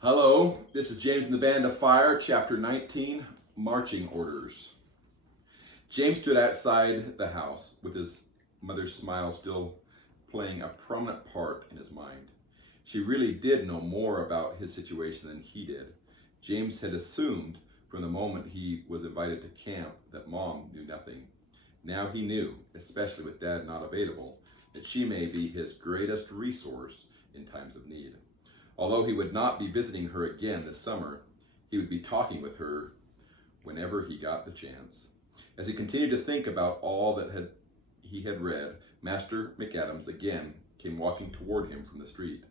Hello, this is James and the Band of Fire, Chapter 19, Marching Orders. James stood outside the house with his mother's smile still playing a prominent part in his mind. She really did know more about his situation than he did. James had assumed from the moment he was invited to camp that Mom knew nothing. Now he knew, especially with Dad not available, that she may be his greatest resource in times of need. Although he would not be visiting her again this summer, he would be talking with her whenever he got the chance. As he continued to think about all that he had read, Master McAdams again came walking toward him from the street.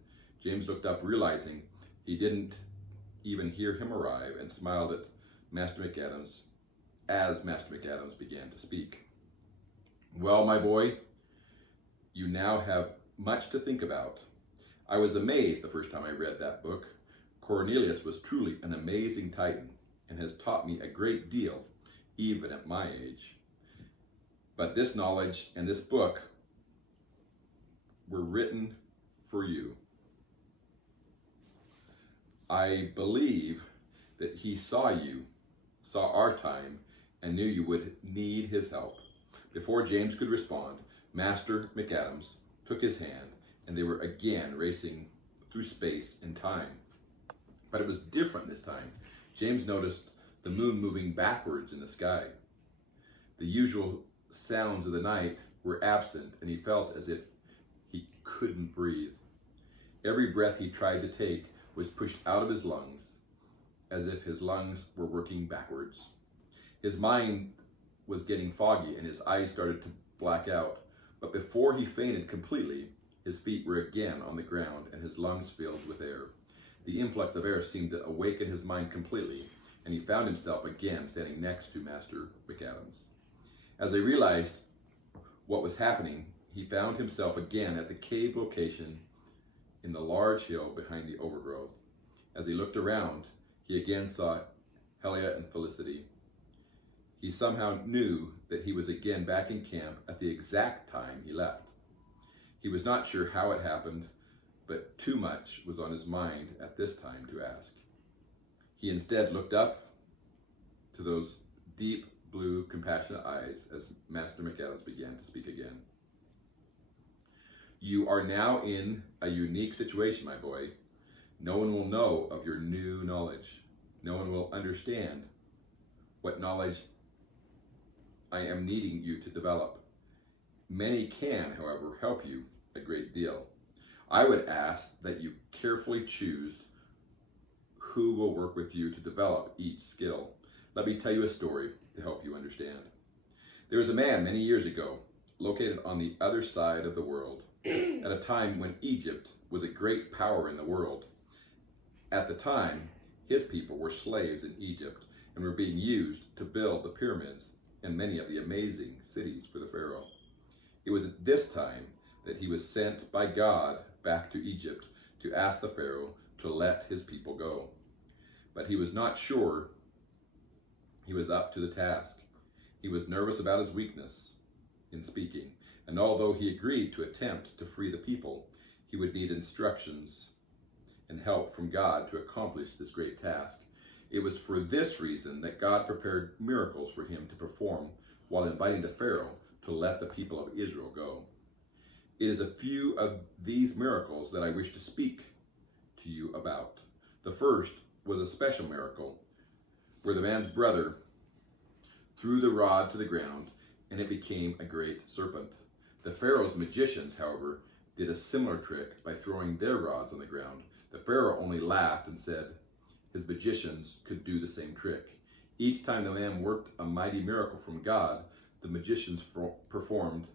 James looked up, realizing he didn't even hear him arrive, and smiled at Master McAdams as Master McAdams began to speak. "Well, my boy, you now have much to think about. I was amazed the first time I read that book. Cornelius was truly an amazing Titan and has taught me a great deal, even at my age. But this knowledge and this book were written for you. I believe that he saw our time, and knew you would need his help." Before James could respond, Master McAdams took his hand, and they were again racing through space and time. But it was different this time. James noticed the moon moving backwards in the sky. The usual sounds of the night were absent, and he felt as if he couldn't breathe. Every breath he tried to take was pushed out of his lungs, as if his lungs were working backwards. His mind was getting foggy, and his eyes started to black out. But before he fainted completely, his feet were again on the ground, and his lungs filled with air. The influx of air seemed to awaken his mind completely, and he found himself again standing next to Master McAdams. As he realized what was happening, he found himself again at the cave location in the large hill behind the overgrowth. As he looked around, he again saw Helia and Felicity. He somehow knew that he was again back in camp at the exact time he left. He was not sure how it happened, but too much was on his mind at this time to ask. He instead looked up to those deep blue, compassionate eyes as Master McAdams began to speak again. "You are now in a unique situation, my boy. No one will know of your new knowledge. No one will understand what knowledge I am needing you to develop. Many can, however, help you a great deal. I would ask that you carefully choose who will work with you to develop each skill. Let me tell you a story to help you understand. There was a man many years ago, located on the other side of the world, at a time when Egypt was a great power in the world. At the time, his people were slaves in Egypt and were being used to build the pyramids and many of the amazing cities for the Pharaoh. It was at this time that he was sent by God back to Egypt to ask the Pharaoh to let his people go. But he was not sure he was up to the task. He was nervous about his weakness in speaking, and although he agreed to attempt to free the people, he would need instructions and help from God to accomplish this great task. It was for this reason that God prepared miracles for him to perform while inviting the Pharaoh to let the people of Israel go. It is a few of these miracles that I wish to speak to you about. The first was a special miracle where the man's brother threw the rod to the ground and it became a great serpent. The Pharaoh's magicians, however, did a similar trick by throwing their rods on the ground. The Pharaoh only laughed and said his magicians could do the same trick. Each time the man worked a mighty miracle from God, the magicians performed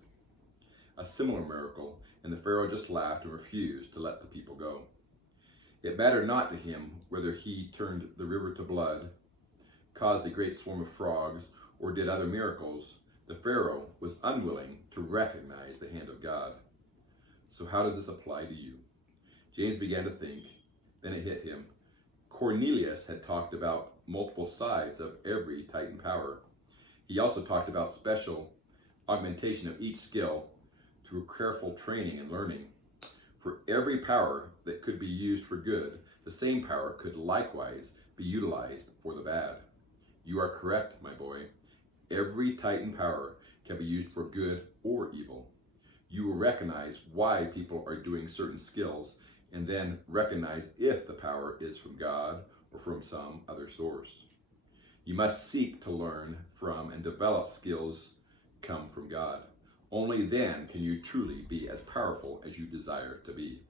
a similar miracle, and the Pharaoh just laughed and refused to let the people go. It mattered not to him whether he turned the river to blood, caused a great swarm of frogs, or did other miracles. The Pharaoh was unwilling to recognize the hand of God. So how does this apply to you? James began to think. Then it hit him. Cornelius had talked about multiple sides of every Titan power. He also talked about special augmentation of each skill through careful training and learning. For every power that could be used for good, the same power could likewise be utilized for the bad. You are correct, my boy. Every Titan power can be used for good or evil. You will recognize why people are doing certain skills and then recognize if the power is from God or from some other source. You must seek to learn from and develop skills come from God. Only then can you truly be as powerful as you desire to be.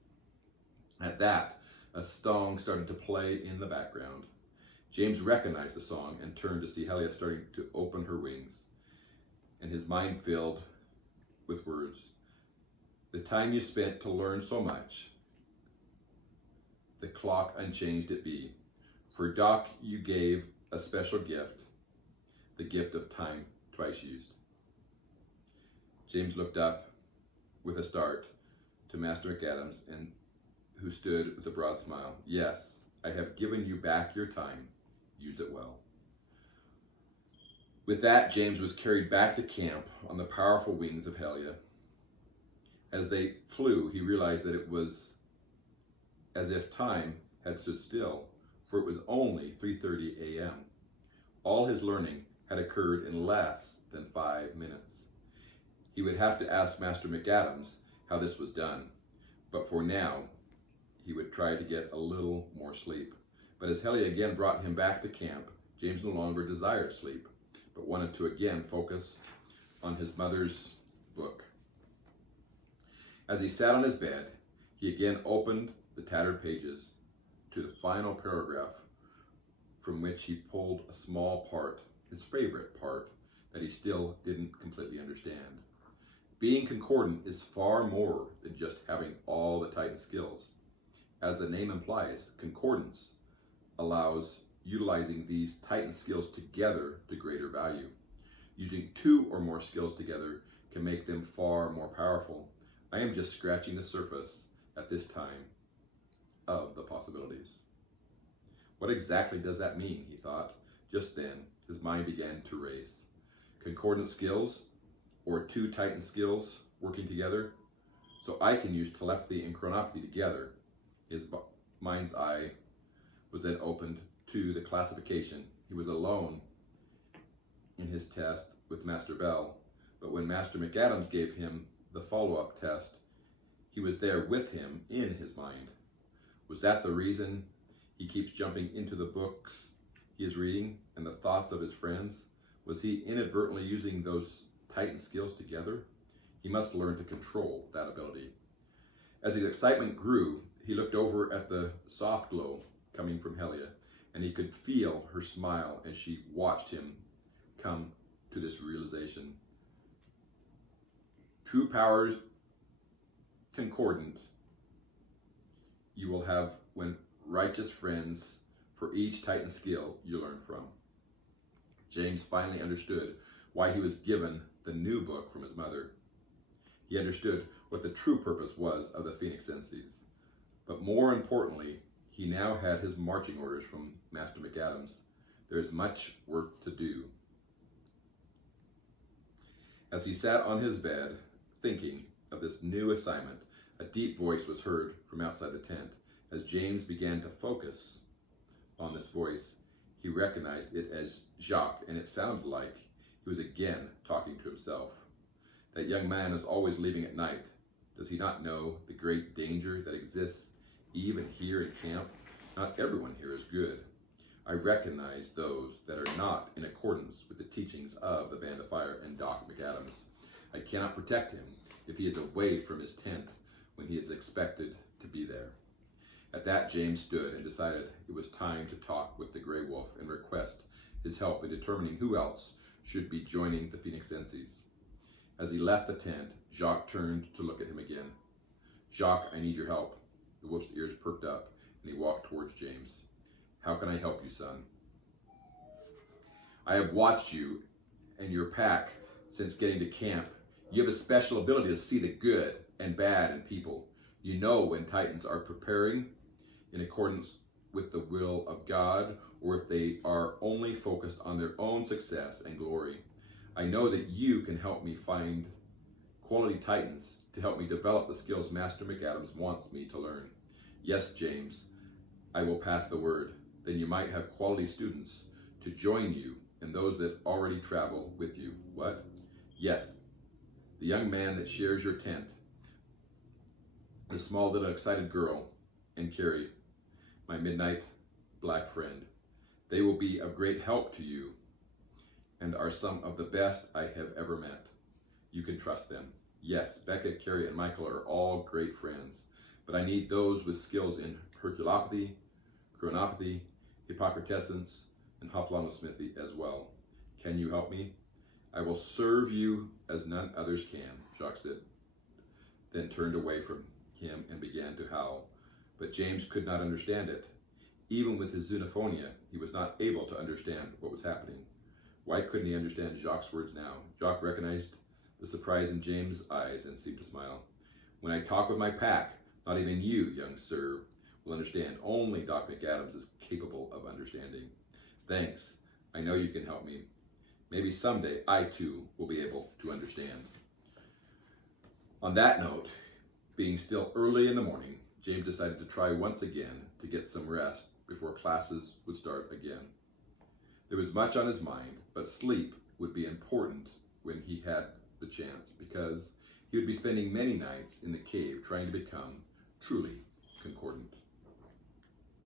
At that, a song started to play in the background. James recognized the song and turned to see Helia starting to open her wings, and his mind filled with words. The time you spent to learn so much, the clock unchanged it be. For Doc you gave a special gift, the gift of time twice used. James looked up with a start to Master McAdams, and who stood with a broad smile. Yes, I have given you back your time. Use it well. With that, James was carried back to camp on the powerful wings of Helia. As they flew, he realized that it was as if time had stood still, for it was only 3:30 a.m. All his learning had occurred in less than 5 minutes. He would have to ask Master McAdams how this was done, but for now, he would try to get a little more sleep. But as Helia again brought him back to camp, James no longer desired sleep, but wanted to again focus on his mother's book. As he sat on his bed, he again opened the tattered pages to the final paragraph, from which he pulled a small part, his favorite part, that he still didn't completely understand. Being concordant is far more than just having all the Titan skills. As the name implies, concordance allows utilizing these Titan skills together to greater value. Using 2 or more skills together can make them far more powerful. I am just scratching the surface at this time of the possibilities. What exactly does that mean, he thought. Just then, his mind began to race. Concordant skills, or 2 Titan skills working together, so I can use telepathy and chronopathy together. His mind's eye was then opened to the classification. He was alone in his test with Master Bell, but when Master McAdams gave him the follow-up test, he was there with him in his mind. Was that the reason he keeps jumping into the books he is reading and the thoughts of his friends? Was he inadvertently using those Titan skills together? He must learn to control that ability. As his excitement grew, he looked over at the soft glow coming from Helia, and he could feel her smile as she watched him come to this realization. True powers concordant you will have when righteous friends for each Titan skill you learn from. James finally understood why he was given the new book from his mother. He understood what the true purpose was of the Phoenix Senses. But more importantly, he now had his marching orders from Master McAdams. There is much work to do. As he sat on his bed, thinking of this new assignment, a deep voice was heard from outside the tent. As James began to focus on this voice, he recognized it as Jacques, and it sounded like he was again talking to himself. That young man is always leaving at night. Does he not know the great danger that exists even here in camp? Not everyone here is good. I recognize those that are not in accordance with the teachings of the Band of Fire and Doc McAdams. I cannot protect him if he is away from his tent when he is expected to be there. At that, James stood and decided it was time to talk with the Grey Wolf and request his help in determining who else should be joining the Phoenix Senses. As he left the tent, Jacques turned to look at him again. Jacques, I need your help. The wolf's ears perked up, and he walked towards James. How can I help you, son? I have watched you and your pack since getting to camp. You have a special ability to see the good and bad in people. You know when Titans are preparing in accordance with the will of God, or if they are only focused on their own success and glory. I know that you can help me find quality Titans to help me develop the skills Master McAdams wants me to learn. Yes, James, I will pass the word. Then you might have quality students to join you and those that already travel with you. What? Yes, the young man that shares your tent, the small little excited girl, and Carrie, my midnight black friend. They will be of great help to you and are some of the best I have ever met. You can trust them. Yes, Becca, Carrie, and Michael are all great friends, but I need those with skills in Herculopathy, Chronopathy, Hippocratescence, and Hoplomosmithy as well. Can you help me? I will serve you as none others can, Jacques said, then turned away from him and began to howl. But James could not understand it. Even with his xenophonia, he was not able to understand what was happening. Why couldn't he understand Jacques' words now? Jacques recognized the surprise in James' eyes and seemed to smile. When I talk with my pack, not even you, young sir, will understand. Only Doc McAdams is capable of understanding. Thanks. I know you can help me. Maybe someday I too will be able to understand. On that note, being still early in the morning, James decided to try once again to get some rest before classes would start again. There was much on his mind, but sleep would be important when he had the chance, because he would be spending many nights in the cave trying to become truly concordant.